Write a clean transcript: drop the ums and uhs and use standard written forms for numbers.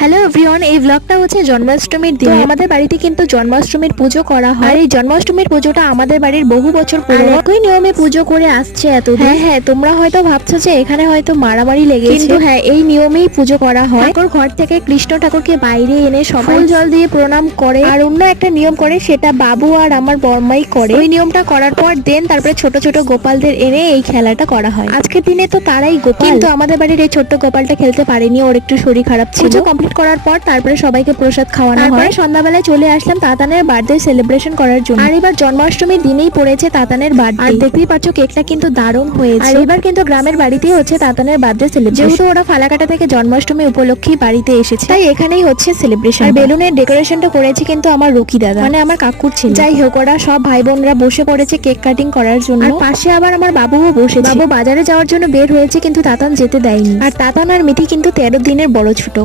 Hello everyone, এই ব্লগটা হচ্ছে জন্মাষ্টমীর দিন। আমাদের বাড়িতে কিন্তু জন্মাষ্টমীর পুজো করা হয়। আর এই জন্মাষ্টমীর পুজোটা আমাদের বাড়ির বহু বছর পুরনো, একই নিয়মে পুজো করে আসছে এতদিন। হ্যাঁ, তোমরা হয়তো ভাবছো যে এখানে হয়তো মারামারি লেগেছে, কিন্তু হ্যাঁ, এই নিয়মেই পুজো করা হয়। ঠাকুর ঘর থেকে কৃষ্ণ ঠাকুরকে বাইরে এনে সবাই ফুল জল দিয়ে প্রণাম করে। আর অন্য একটা নিয়ম করে, সেটা বাবু আর আমার বর্মাই করে। ওই নিয়মটা করার পর তারপরে ছোট ছোট গোপালদের এনে এই খেলাটা করা হয়। আজকের দিনে তো তারাই গোপাল, কিন্তু আমাদের বাড়ির এই ছোট্ট গোপালটা খেলতে পারেনি, ওর একটু শরীর খারাপ ছিল। পুজো কমপ্লিট করার পর তারপরে সবাইকে প্রসাদ খাওয়ানো হয়। সন্ধ্যাবেলায় চলে আসলাম তাতানের বার্থডে সেলিব্রেশন করার জন্য। আর এবার জন্মাষ্টমীর দিনেই পড়েছে তাতানের বার্থডে। আর দেখতেই পাচ্ছ কেকটা কিন্তু দারুণ হয়েছে। আর এবার কিন্তু গ্রামের বাড়িতেই হচ্ছে তাতানের বার্থডে সেলিব্রেশন, যেহেতু ওরা ফালাকাটা থেকে জন্মাষ্টমী উপলক্ষেই বাড়িতে এসেছে, তাই এখানেই হচ্ছে সেলিব্রেশন। আর বেলুনের ডেকোরেশনটা করেছে কিন্তু আমার রকি দাদা, মানে আমার কাকুর ছেলে। যাই হোক, ওরা সব ভাই বোনরা বসে পড়েছে কেক কাটিং করার জন্য। আর পাশে আবার আমার বাবুও বসেছে। বাবু বাজারে যাওয়ার জন্য বের হয়েছে, কিন্তু তাতান যেতে দেয়নি। আর তাতান আর মিঠি কিন্তু 13 দিনের বড় ছোট।